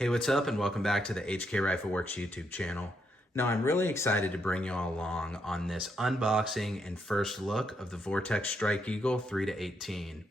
Hey, what's up, and welcome back to the HK Rifle Works YouTube channel. Now, I'm really excited to bring you all along on this unboxing and first look of the Vortex Strike Eagle 3-18.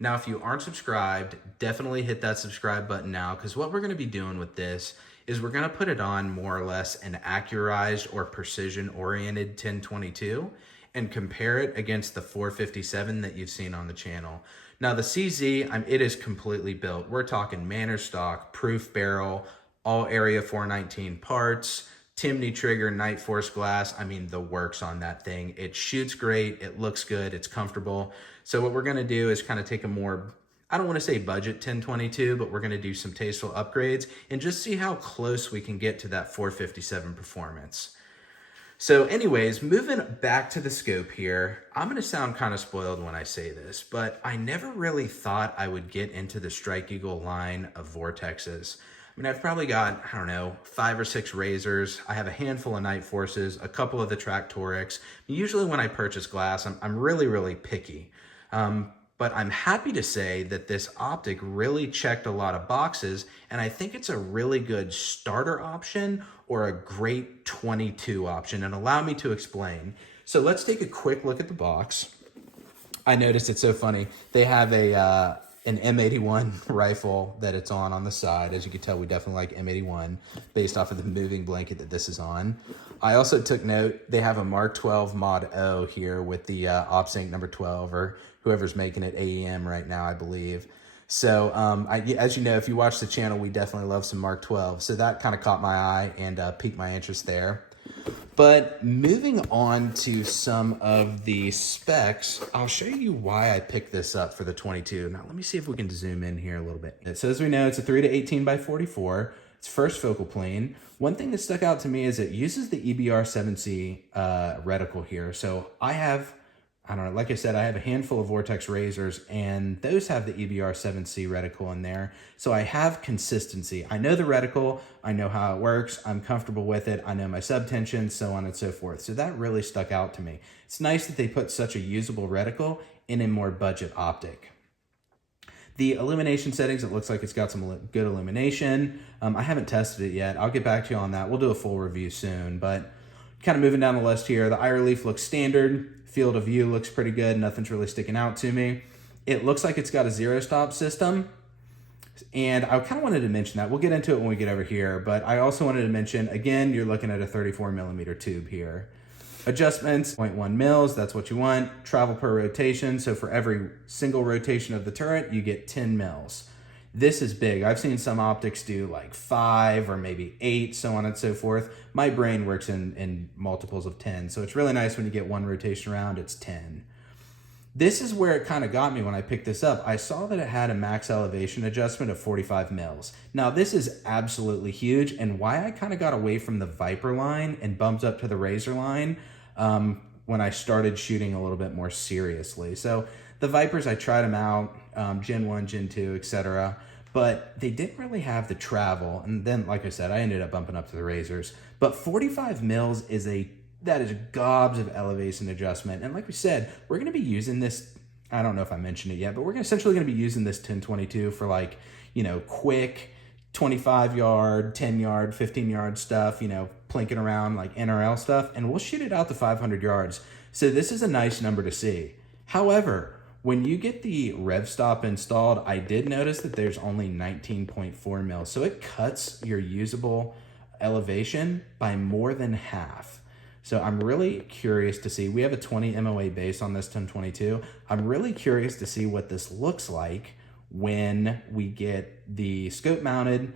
Now, if you aren't subscribed, definitely hit that subscribe button now, because what we're going to be doing with this is we're going to put it on more or less an accurized or precision-oriented 1022 and compare it against the 457 that you've seen on the channel. Now the CZ, it is completely built. We're talking Manor stock, proof barrel, all area 419 parts, Timney trigger, Night Force glass. The works on that thing. It shoots great, it looks good, it's comfortable. So what we're gonna do is kind of take a more, I don't wanna say budget 1022, but we're gonna do some tasteful upgrades and just see how close we can get to that 457 performance. So anyways, moving back to the scope here, I'm gonna sound kind of spoiled when I say this, but I never really thought I would get into the Strike Eagle line of Vortexes. I've probably got, 5 or 6 razors. I have a handful of Night Forces, a couple of the Tractorics. Usually when I purchase glass, I'm really picky. But I'm happy to say that this optic really checked a lot of boxes, and I think it's a really good starter option or a great 22 option, and allow me to explain. So let's take a quick look at the box. I noticed it's so funny. They have an M81 rifle that it's on the side. As you can tell, we definitely like M81 based off of the moving blanket that this is on. I also took note, they have a Mark 12 Mod O here with the OpSync number 12, or whoever's making it AEM right now, I believe. So as you know, if you watch the channel, we definitely love some Mark 12. So that kind of caught my eye and piqued my interest there. But moving on to some of the specs, I'll show you why I picked this up for the 22. Now, let me see if we can zoom in here a little bit. So as we know, it's a 3-18 by 44. It's first focal plane. One thing that stuck out to me is it uses the EBR-7C reticle here. So I have, like I said, I have a handful of Vortex razors, and those have the EBR-7C reticle in there. So I have consistency. I know the reticle, I know how it works, I'm comfortable with it, I know my subtension, so on and so forth. So that really stuck out to me. It's nice that they put such a usable reticle in a more budget optic. The illumination settings, it looks like it's got some good illumination. I haven't tested it yet. I'll get back to you on that. We'll do a full review soon, but kind of moving down the list here, the eye relief looks standard. Field of view looks pretty good. Nothing's really sticking out to me. It looks like it's got a zero stop system. And I kind of wanted to mention that. We'll get into it when we get over here. But I also wanted to mention, again, you're looking at a 34mm tube here. Adjustments, 0.1 mils, that's what you want. Travel per rotation. So for every single rotation of the turret, you get 10 mils. This is big. I've seen some optics do like 5 or maybe 8, so on and so forth. My brain works in multiples of 10, so it's really nice when you get one rotation around, it's 10. This is where it kind of got me when I picked this up. I saw that it had a max elevation adjustment of 45 mils. Now this is absolutely huge, and why I kind of got away from the Viper line and bumped up to the Razor line when I started shooting a little bit more seriously. So the Vipers, I tried them out, Gen 1, Gen 2, etc. But they didn't really have the travel. And then, like I said, I ended up bumping up to the Razors. But 45 mils is gobs of elevation adjustment. And like we said, we're going to be using this, I don't know if I mentioned it yet, but we're essentially going to be using this 1022 for quick 25 yard, 10 yard, 15 yard stuff, plinking around like NRL stuff. And we'll shoot it out to 500 yards. So this is a nice number to see. However, when you get the rev stop installed, I did notice that there's only 19.4 mils. So it cuts your usable elevation by more than half. So I'm really curious to see. We have a 20 MOA base on this 1022. I'm really curious to see what this looks like when we get the scope mounted,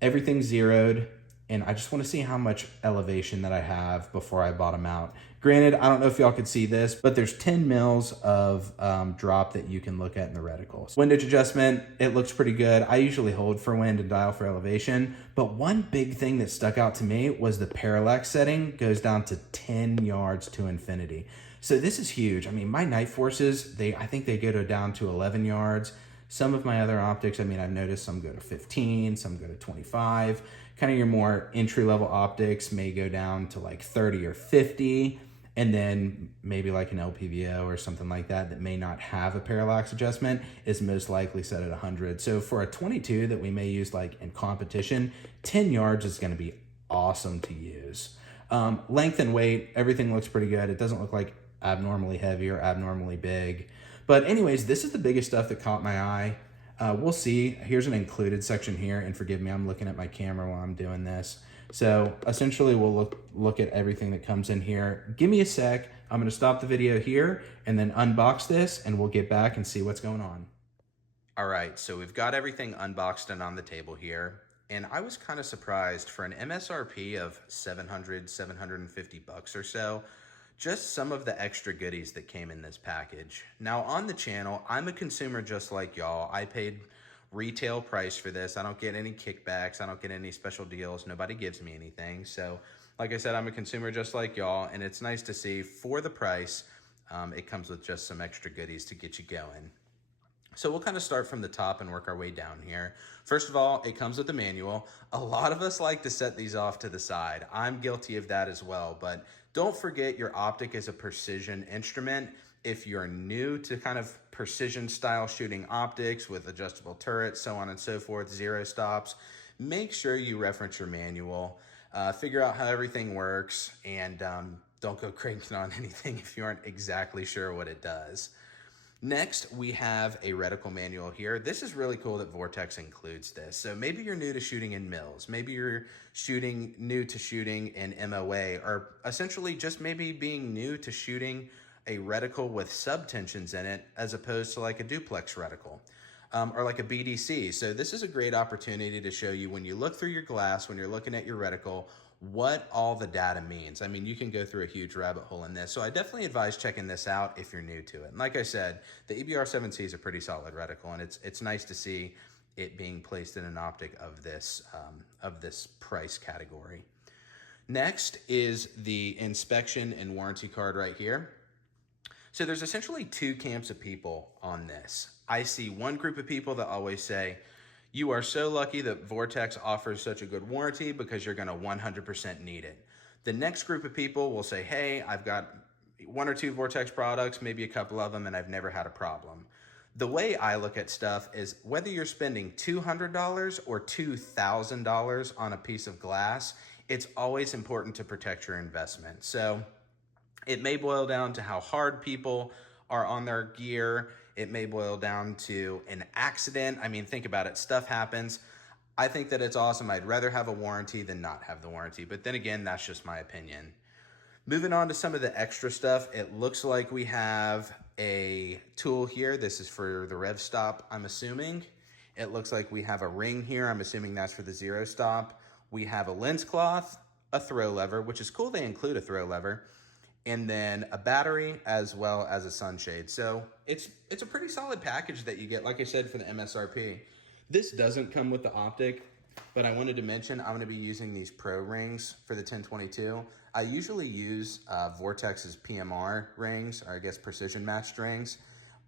everything zeroed, and I just want to see how much elevation that I have before I bottom out. Granted, I don't know if y'all could see this, but there's 10 mils of drop that you can look at in the reticle. So windage adjustment, it looks pretty good. I usually hold for wind and dial for elevation, but one big thing that stuck out to me was the parallax setting goes down to 10 yards to infinity. So this is huge. My Night Forces, I think they go down to 11 yards. Some of my other optics, I've noticed some go to 15, some go to 25. Kind of your more entry-level optics may go down to like 30 or 50. And then maybe like an LPVO or something like that that may not have a parallax adjustment is most likely set at 100. So for a 22 that we may use like in competition, 10 yards is going to be awesome to use. Length and weight, everything looks pretty good. It doesn't look like abnormally heavy or abnormally big. But anyways, this is the biggest stuff that caught my eye. We'll see. Here's an included section here, and forgive me, I'm looking at my camera while I'm doing this. So essentially we'll look at everything that comes in here. Give me a sec. I'm going to stop the video here and then unbox this, and we'll get back and see what's going on. All right, so we've got everything unboxed and on the table here. And I was kind of surprised for an MSRP of 750 bucks or so, just some of the extra goodies that came in this package. Now on the channel, I'm a consumer just like y'all. I paid retail price for this. I don't get any kickbacks. I don't get any special deals. Nobody gives me anything. So like I said, I'm a consumer just like y'all, and it's nice to see for the price, it comes with just some extra goodies to get you going. So we'll kind of start from the top and work our way down here. First of all, it comes with a manual. A lot of us like to set these off to the side. I'm guilty of that as well, but don't forget your optic is a precision instrument. If you're new to kind of precision style shooting optics with adjustable turrets, so on and so forth, zero stops, make sure you reference your manual, figure out how everything works, and don't go cranking on anything if you aren't exactly sure what it does. Next, we have a reticle manual here. This is really cool that Vortex includes this. So maybe you're new to shooting in mills, maybe you're new to shooting in MOA, or essentially just maybe being new to shooting a reticle with subtensions in it as opposed to like a duplex reticle. Or like a BDC. So this is a great opportunity to show you when you look through your glass, when you're looking at your reticle, what all the data means. I mean, you can go through a huge rabbit hole in this. So I definitely advise checking this out if you're new to it. And like I said, the EBR-7C is a pretty solid reticle, and it's nice to see it being placed in an optic of this price category. Next is the inspection and warranty card right here. So there's essentially two camps of people on this. I see one group of people that always say, you are so lucky that Vortex offers such a good warranty because you're gonna 100% need it. The next group of people will say, hey, I've got one or two Vortex products, maybe a couple of them, and I've never had a problem. The way I look at stuff is whether you're spending $200 or $2,000 on a piece of glass, it's always important to protect your investment. So it may boil down to how hard people are on their gear. It may boil down to an accident. I mean, think about it. Stuff happens. I think that it's awesome. I'd rather have a warranty than not have the warranty. But then again, that's just my opinion. Moving on to some of the extra stuff, it looks like we have a tool here. This is for the rev stop, I'm assuming. It looks like we have a ring here. I'm assuming that's for the zero stop. We have a lens cloth, a throw lever, which is cool they include a throw lever, and then a battery as well as a sunshade. So it's a pretty solid package that you get, like I said, for the MSRP. This doesn't come with the optic, but I wanted to mention I'm gonna be using these Pro rings for the 1022. I usually use Vortex's PMR rings, or I guess precision matched rings,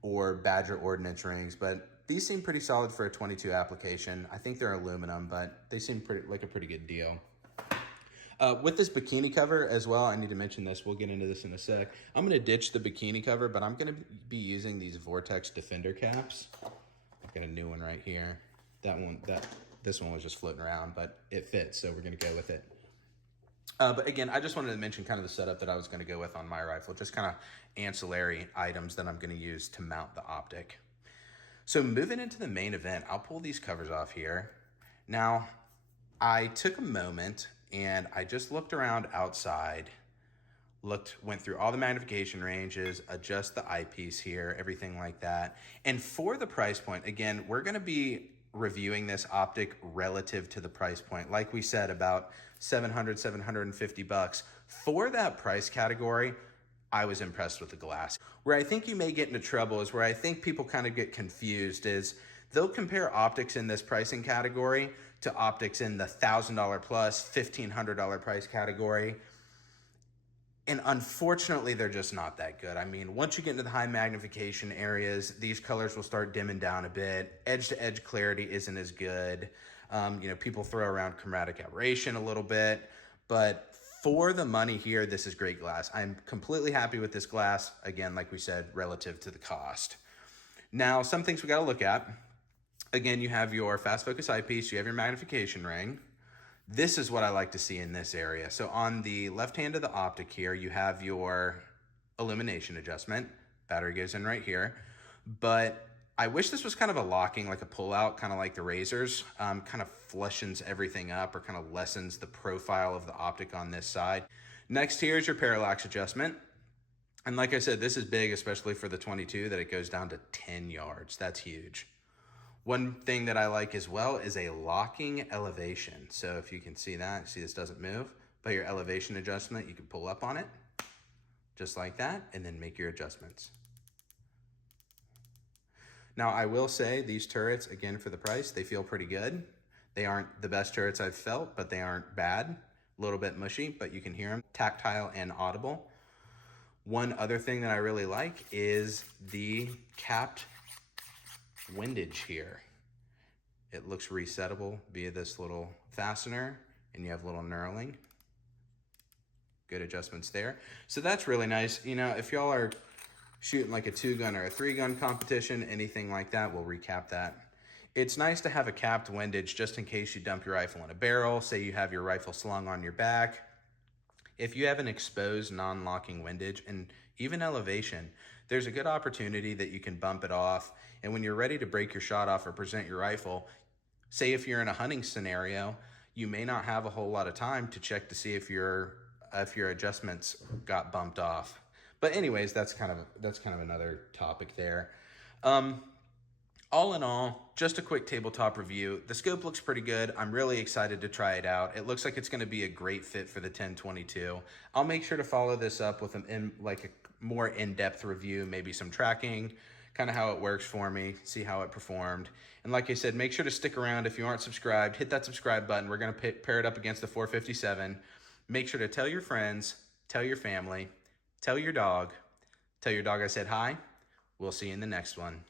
or Badger Ordnance rings, but these seem pretty solid for a 22 application. I think they're aluminum, but they seem like a pretty good deal. With this bikini cover as well, I need to mention this. We'll get into this in a sec. I'm going to ditch the bikini cover, but I'm going to be using these Vortex Defender caps. I've got a new one right here. This one was just floating around, but it fits, so we're going to go with it. But again, I just wanted to mention kind of the setup that I was going to go with on my rifle, just kind of ancillary items that I'm going to use to mount the optic. So moving into the main event, I'll pull these covers off here. Now, I took a moment and I just looked around outside, went through all the magnification ranges, adjust the eyepiece here, everything like that. And for the price point, again, we're gonna be reviewing this optic relative to the price point. Like we said, about 750 bucks. For that price category, I was impressed with the glass. Where I think you may get into trouble is where I think people kind of get confused is they'll compare optics in this pricing category to optics in the $1,000 plus, $1,500 price category. And unfortunately, they're just not that good. I mean, once you get into the high magnification areas, these colors will start dimming down a bit. Edge to edge clarity isn't as good. People throw around chromatic aberration a little bit, but For the money here, this is great glass. I'm completely happy with this glass. Again, like we said, relative to the cost. Now, some things we got to look at. Again, you have your fast focus eyepiece, you have your magnification ring. This is what I like to see in this area. So on the left hand of the optic here, you have your illumination adjustment. Battery goes in right here. But I wish this was kind of a locking, like a pull out, kind of like the razors, kind of fleshens everything up or kind of lessens the profile of the optic on this side. Next here is your parallax adjustment. And like I said, this is big, especially for the 22, that it goes down to 10 yards. That's huge. One thing that I like as well is a locking elevation. So if you can see that, see this doesn't move, but your elevation adjustment, you can pull up on it just like that and then make your adjustments. Now I will say these turrets, again, for the price, they feel pretty good. They aren't the best turrets I've felt, but they aren't bad. A little bit mushy, but you can hear them, tactile and audible. One other thing that I really like is the capped windage here. It looks resettable via this little fastener, and you have a little knurling. Good adjustments there. So that's really nice. You know, if y'all are shooting like a 2-gun or a 3-gun competition, anything like that, we'll recap that. It's nice to have a capped windage just in case you dump your rifle in a barrel. Say you have your rifle slung on your back. If you have an exposed non-locking windage and even elevation, there's a good opportunity that you can bump it off. And when you're ready to break your shot off or present your rifle, say if you're in a hunting scenario, you may not have a whole lot of time to check to see if your adjustments got bumped off. But anyways, that's kind of another topic there. All in all, just a quick tabletop review. The scope looks pretty good. I'm really excited to try it out. It looks like it's going to be a great fit for the 1022. I'll make sure to follow this up with a more in-depth review, maybe some tracking, kind of how it works for me, see how it performed. And like I said, make sure to stick around. If you aren't subscribed, hit that subscribe button. We're going to pair it up against the 457. Make sure to tell your friends, tell your family, tell your dog I said hi. We'll see you in the next one.